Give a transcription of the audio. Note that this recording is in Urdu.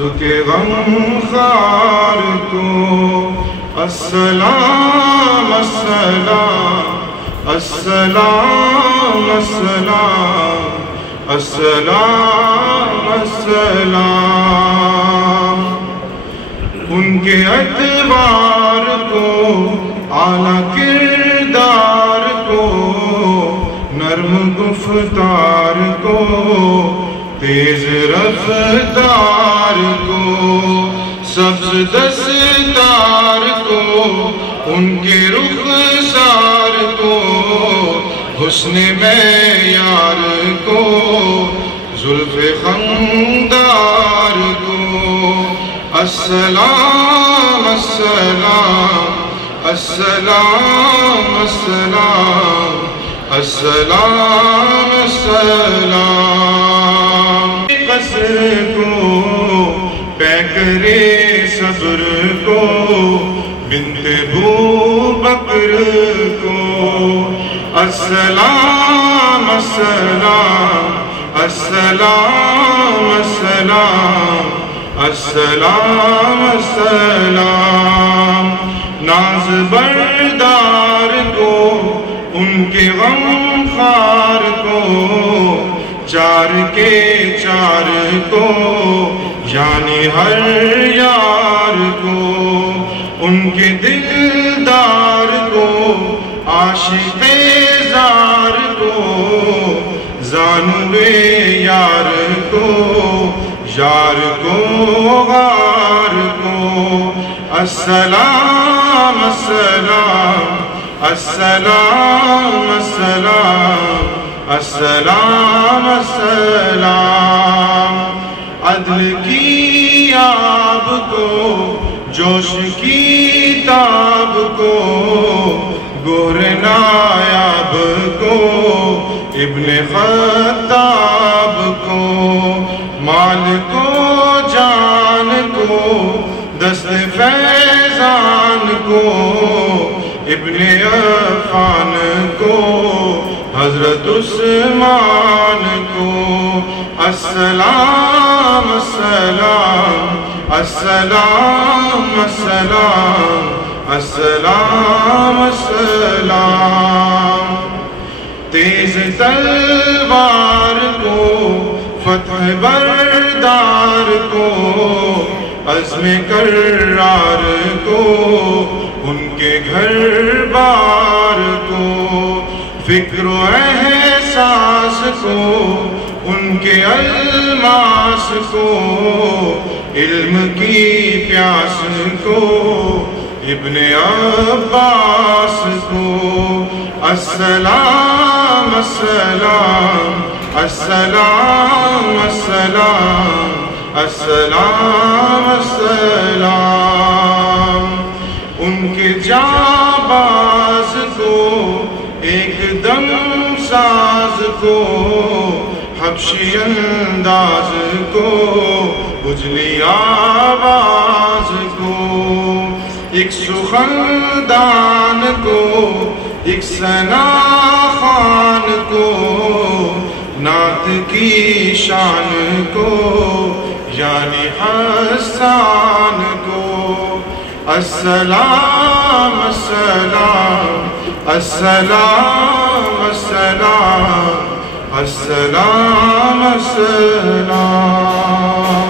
فضل کے غم خار کو السلام السلام السلام السلام السلام السلام. ان کے اعتبار کو، اعلیٰ کردار کو، نرم گفتار کو، تیز رفتار کو، سبز دستار کو، ان کے رخسار کو، حسن معیار کو، زلف خندار کو. السلام السلام السلام السلام السلام السلام. قصر کو پیکرے صبر کو، بنت بو بکر کو السلام السلام السلام السلام السلام السلام. ناز بردار کو، ان کے غم خار کو، چار کے چار کو، یعنی ہر یار کو، ان کے دلدار کو، عاشق زار کو، زانوے یار کو، یار کو غار کو. السلام السلام السلام السلام السلام السلام. عدل کی آب کو، جوش کی تاب کو، گہر نایاب کو، ابن خطاب کو، مال کو جان کو، دست فیضان کو، ابن عفان کو، حضرت عثمان کو. السلام السلام السلام السلام السلام السلام. تیز تلوار کو، فتح بردار کو، عزم کرار کو، ان کے گھر بار کو، فکر و احساس کو، ان کے الماس کو، علم کی پیاس کو، ابن عباس کو. السلام السلام السلام السلام السلام السلام. ان کے جانباز کو، ایک دم ساز کو، حبشی انداز کو، اجلی آواز کو، ایک سخندان کو، ایک ثنا خوان کو، نعت کی شان کو، یعنی حسان کو. السلام السلام السلام السلام السلام السلام.